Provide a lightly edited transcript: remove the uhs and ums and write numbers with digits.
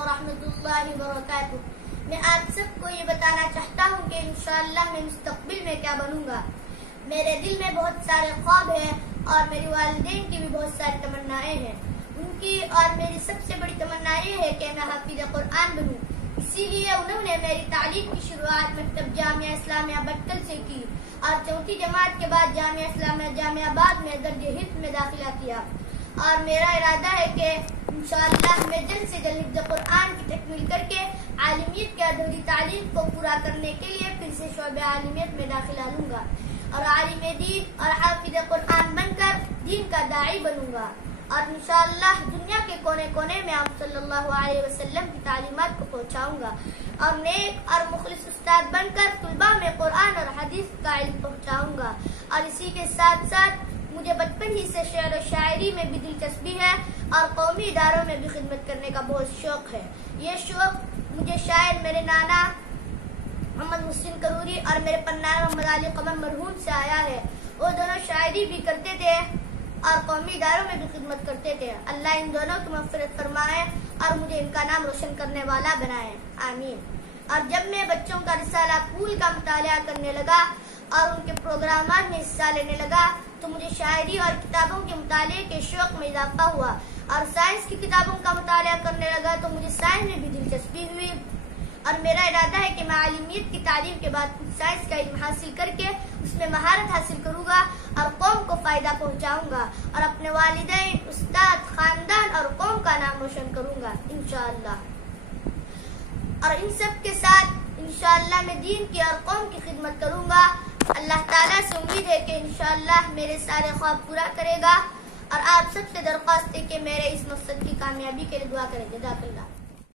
ورحمۃ اللہ وبرکاتہ۔ میں آپ سب کو یہ بتانا چاہتا ہوں کہ انشاءاللہ میں مستقبل میں کیا بنوں گا۔ میرے دل میں بہت سارے خواب ہیں اور میری والدین کی بھی بہت ساری تمنائیں ہیں۔ ان کی اور میری سب سے بڑی تمنا یہ ہے کہ میں حافظ قرآن بنوں۔ اسی لیے انہوں نے میری تعلیم کی شروعات مکتب جامعہ اسلامیہ بٹکل سے کی اور چوتھی جماعت کے بعد جامعہ اسلامیہ جامعہ آباد میں درجہ حفظ میں داخلہ کیا، اور میرا ارادہ ہے کہ انشاءاللہ میں جلد سے جلد حفظ قرآن کی تکمیل کر کے عالمیت کی ادھوری تعلیم کو پورا کرنے کے لیے پھر سے شعبہ عالمیت میں داخلہ لوں گا اور عالم دین اور حافظ قرآن بن کر دین کا داعی بنوں گا، اور انشاءاللہ دنیا کے کونے کونے میں آپ صلی اللہ علیہ وسلم کی تعلیمات کو پہنچاؤں گا اور نیک اور مخلص استاد بن کر طلباء میں قرآن اور حدیث کا علم پہنچاؤں گا۔ اور اسی کے ساتھ ساتھ مجھے بچپن ہی سے شعر و شاعری میں بھی دلچسپی ہے اور قومی اداروں میں بھی خدمت کرنے کا بہت شوق ہے۔ یہ شوق مجھے شاعر میرے نانا محمد حسین کروری اور میرے پنانا محمد علی قمر مرحوم سے آیا ہے۔ وہ دونوں شاعری بھی کرتے تھے اور قومی اداروں میں بھی خدمت کرتے تھے۔ اللہ ان دونوں کی مغفرت فرمائے اور مجھے ان کا نام روشن کرنے والا بنائے، آمین۔ اور جب میں بچوں کا رسالہ پھول کا مطالعہ کرنے لگا اور ان کے پروگرامات میں حصہ لینے لگا تو مجھے شاعری اور کتابوں کے مطالعے کے شوق میں اضافہ ہوا، اور سائنس کی کتابوں کا مطالعہ کرنے لگا تو مجھے سائنس میں بھی دلچسپی ہوئی، اور میرا ارادہ ہے کہ میں عالمیت کی تعلیم کے بعد سائنس کا علم حاصل کر کے اس میں مہارت حاصل کروں گا اور قوم کو فائدہ پہنچاؤں گا اور اپنے والدین، استاد، خاندان اور قوم کا نام روشن کروں گا انشاءاللہ۔ اور ان سب کے ساتھ انشاءاللہ میں دین کی اور قوم کی خدمت کروں گا۔ اللہ تعالیٰ سے امید ہے کہ انشاءاللہ میرے سارے خواب پورا کرے گا، اور آپ سب سے درخواست ہے کہ میرے اس مقصد کی کامیابی کے لیے دعا کریں۔ جزاک اللہ۔